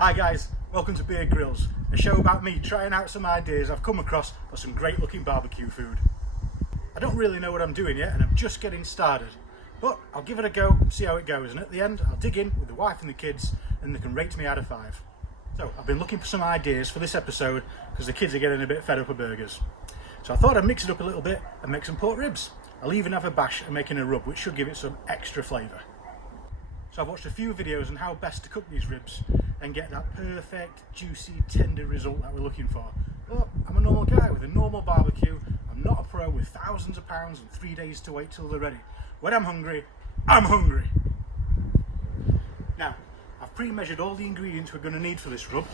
Hi guys, welcome to Beer Grills, a show about me trying out some ideas I've come across for some great looking barbecue food. I don't really know what I'm doing yet and I'm just getting started, but I'll give it a go and see how it goes, and at the end I'll dig in with the wife and the kids and they can rate me out of 5. So I've been looking for some ideas for this episode because the kids are getting a bit fed up of burgers. So I thought I'd mix it up a little bit and make some pork ribs. I'll even have a bash at making a rub, which should give it some extra flavour. So I've watched a few videos on how best to cook these ribs and get that perfect, juicy, tender result that we're looking for. But I'm a normal guy with a normal barbecue. I'm not a pro with thousands of pounds and 3 days to wait till they're ready. When I'm hungry, I'm hungry. Now, I've pre-measured all the ingredients we're going to need for this rub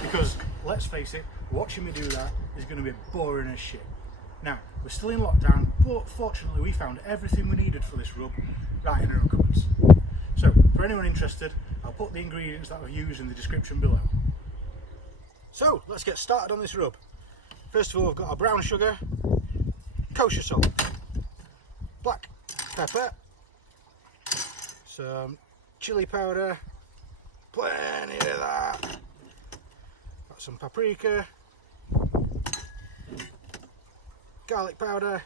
because, let's face it, watching me do that is going to be boring as shit. Now, we're still in lockdown, but fortunately we found everything we needed for this rub right in our cupboards. So, for anyone interested, I'll put the ingredients that I've used in the description below. So, let's get started on this rub. First of all, I've got our brown sugar, kosher salt, black pepper, some chili powder, plenty of that, got some paprika, garlic powder,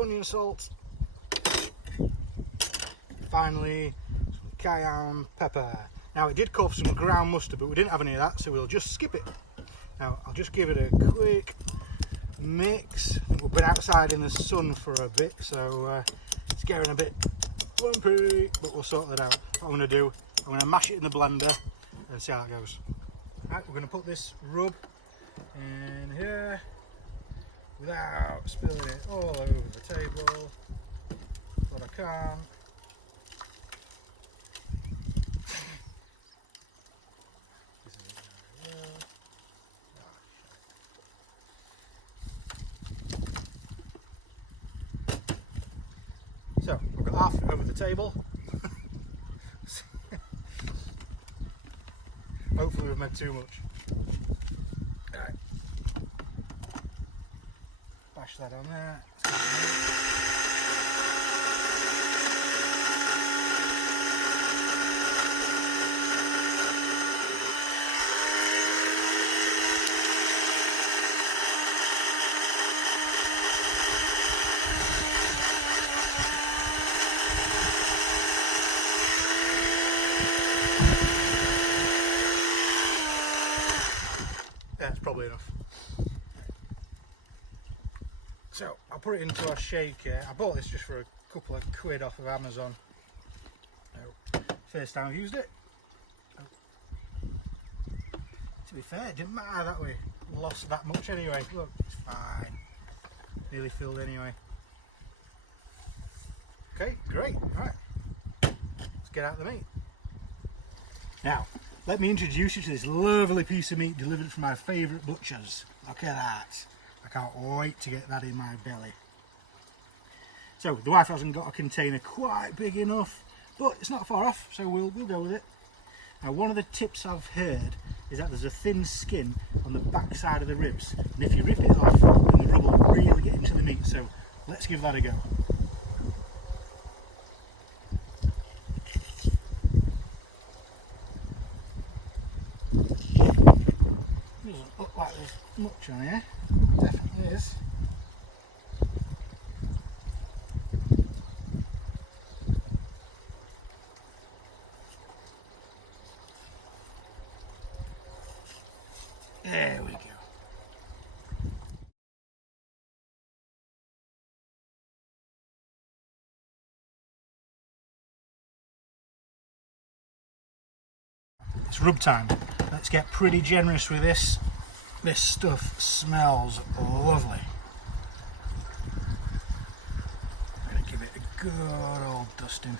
onion salt, finally some cayenne pepper. Now it did call for some ground mustard, but we didn't have any of that, so we'll just skip it. Now I'll just give it a quick mix. We've been outside in the sun for a bit, so it's getting a bit lumpy, but we'll sort that out. What I'm going to do, I'm going to mash it in the blender and see how it goes. Right, we're going to put this rub in here without spilling it all over the table, but I can't. So I've got half it over the table. Hopefully we've made too much. Alright. Bash that on there. That's probably enough. So I'll put it into our shaker. I bought this just for a couple of quid off of Amazon. First time I've used it. To be fair, it didn't matter that we lost that much anyway. Look, it's fine. Nearly filled anyway. Okay, great. Alright. Let's get out the meat. Now, let me introduce you to this lovely piece of meat delivered from my favourite butchers. Look at that. I can't wait to get that in my belly. So, the wife hasn't got a container quite big enough, but it's not far off, so we'll go with it. Now, one of the tips I've heard is that there's a thin skin on the back side of the ribs, and if you rip it off, then the rub will really get into the meat, so let's give that a go. Doesn't look like there's much on here. Definitely is. There we go. It's rub time. Let's get pretty generous with this. This stuff smells lovely. I'm going to give it a good old dusting.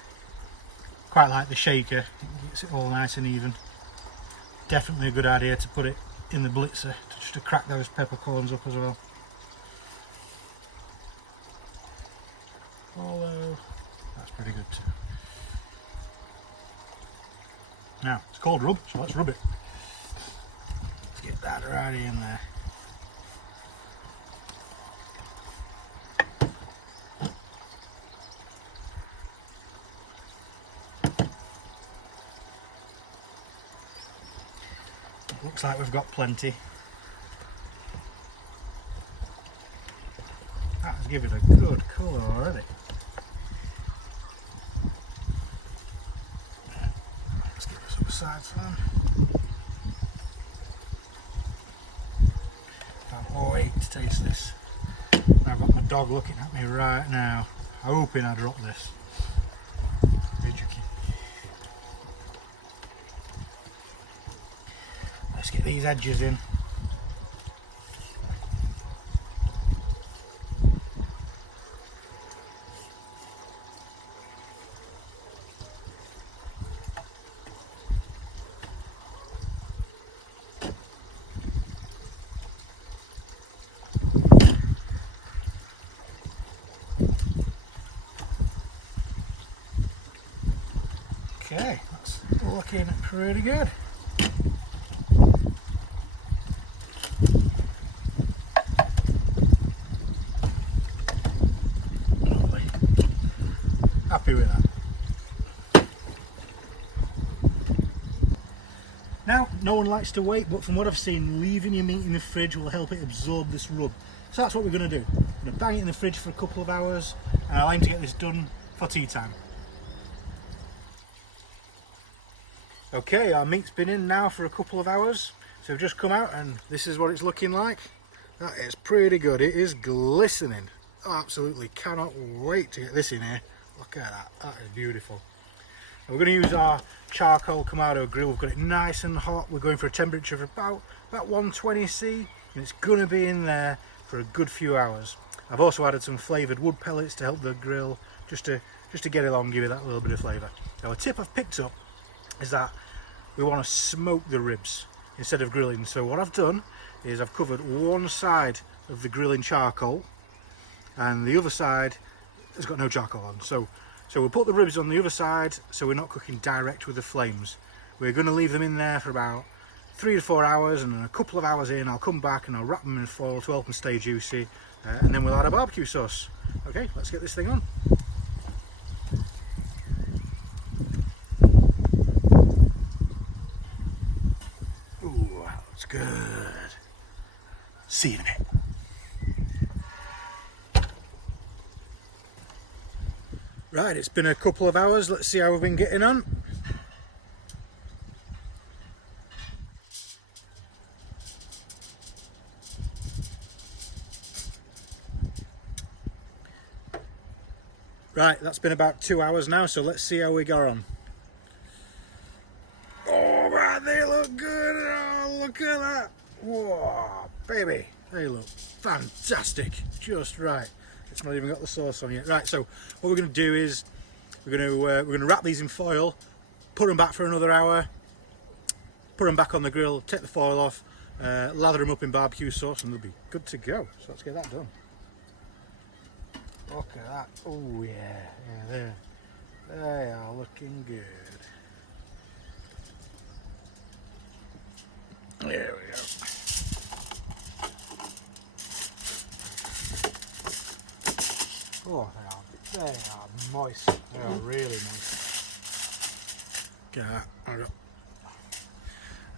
Quite like the shaker, it gets it all nice and even. Definitely a good idea to put it in the blitzer just to crack those peppercorns up as well. Although that's pretty good too. Now it's called rub, so let's rub it. Let's get that right in there. Looks like we've got plenty. That's giving a good colour already. Let's get this other side on. Can't wait to taste this. I've got my dog looking at me right now, hoping I drop this. Hey, Juki. Let's get these edges in. Okay, that's looking pretty good. Lovely. Happy with that. Now, no one likes to wait, but from what I've seen, leaving your meat in the fridge will help it absorb this rub. So that's what we're going to do. We're going to bang it in the fridge for a couple of hours, and I'll aim to get this done for tea time. Okay, our meat's been in now for a couple of hours, so we've just come out and this is what it's looking like. That is pretty good. It is glistening. Oh, absolutely cannot wait to get this in here. Look at that. That is beautiful. And we're going to use our charcoal Kamado grill. We've got it nice and hot. We're going for a temperature of about 120°, and it's going to be in there for a good few hours. I've also added some flavoured wood pellets to help the grill, just to get it along, give it that little bit of flavour. Now, a tip I've picked up is that we want to smoke the ribs instead of grilling. So what I've done is I've covered one side of the grill in charcoal and the other side has got no charcoal on. So we'll put the ribs on the other side so we're not cooking direct with the flames. We're going to leave them in there for about 3 to 4 hours, and then a couple of hours in I'll come back and I'll wrap them in foil to help them stay juicy, and then we'll add a barbecue sauce. Okay, let's get this thing on. Good. See you in a bit. Right, it's been a couple of hours. Let's see how we've been getting on. Right, that's been about 2 hours now, so let's see how we got on. Oh man, they look good. Oh, look at that. Whoa, baby, they look fantastic. Just right. It's not even got the sauce on yet. Right, so what we're going to do is we're going to wrap these in foil, put them back for another hour, put them back on the grill, take the foil off, lather them up in barbecue sauce, and they'll be good to go. So let's get that done. Look at that. Oh yeah, they are looking good. There we go. Oh, they are moist. They are really moist. Get that. And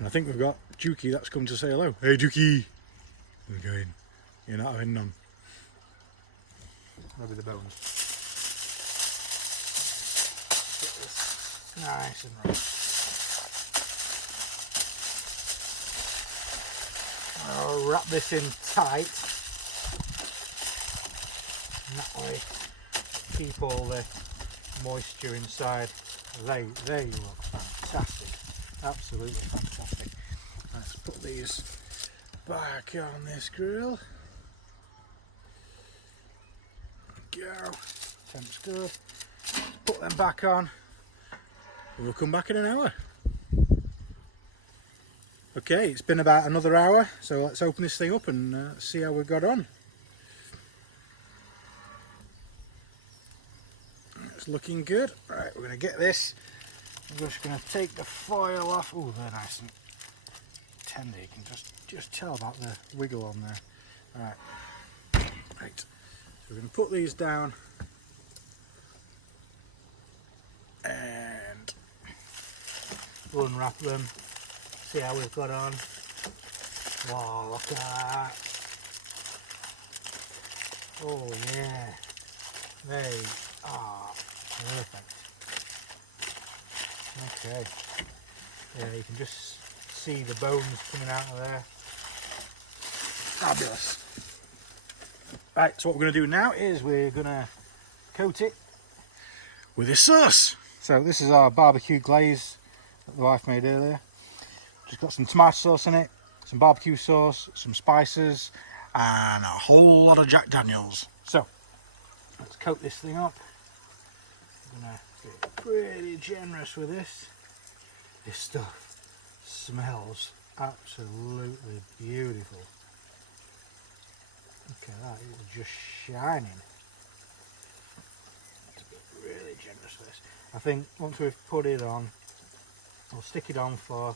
I think we've got Juki that's come to say hello. Hey Juki! How's it going? You're not having none. Maybe the bones. Get this nice and right. I'll wrap this in tight, and that way keep all the moisture inside. They look fantastic, absolutely fantastic. Let's put these back on this grill. Go. Temp's good. Put them back on. We'll come back in an hour. Okay, it's been about another hour, so let's open this thing up and see how we've got on. It's looking good. Right, we're going to get this. I'm just going to take the foil off. Oh, they're nice and tender. You can just tell about the wiggle on there. Right. So we're going to put these down and unwrap them. See how we've got on. Wow, look at that. Oh yeah, they are perfect. Okay, yeah, you can just see the bones coming out of there. Fabulous. Right, so what we're going to do now is we're going to coat it with this sauce. So this is our barbecue glaze that the wife made earlier. Just got some tomato sauce in it, some barbecue sauce, some spices, and a whole lot of Jack Daniels. So let's coat this thing up. I'm going to get pretty generous with this. This stuff smells absolutely beautiful. Okay, that is just shining. To be really generous with this. I think once we've put it on, I'll stick it on for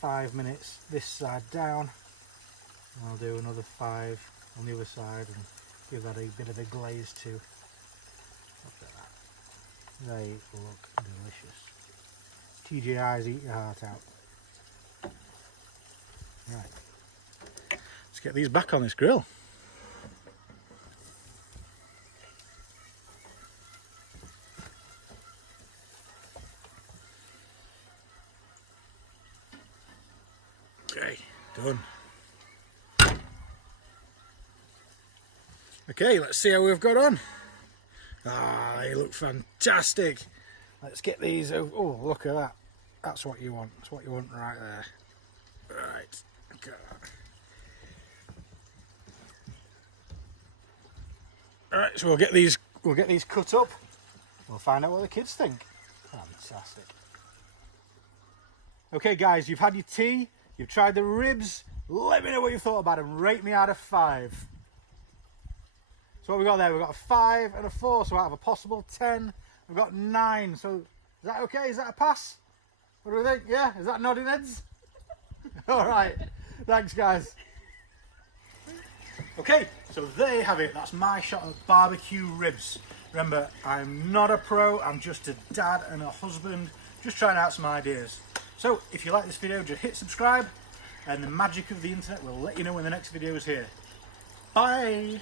5 minutes this side down, and I'll do another 5 on the other side and give that a bit of a glaze too. Look at that. They look delicious. TGI's eat your heart out. Right. Let's get these back on this grill. Okay, done. Okay, let's see how we've got on. Ah, they look fantastic. Let's get these over. Oh, look at that. That's what you want. That's what you want right there. Right. Okay. Alright, so we'll get these cut up. We'll find out what the kids think. Fantastic. Okay guys, you've had your tea. You've tried the ribs. Let me know what you thought about them. Rate me out of 5. So what we got there? We've got a 5 and a 4. So out of a possible 10, we've got 9. So is that okay? Is that a pass? What do we think? Yeah? Is that nodding heads? All right. Thanks, guys. Okay, so there you have it. That's my shot of barbecue ribs. Remember, I'm not a pro. I'm just a dad and a husband, just trying out some ideas. So if you like this video, just hit subscribe, and the magic of the internet will let you know when the next video is here. Bye!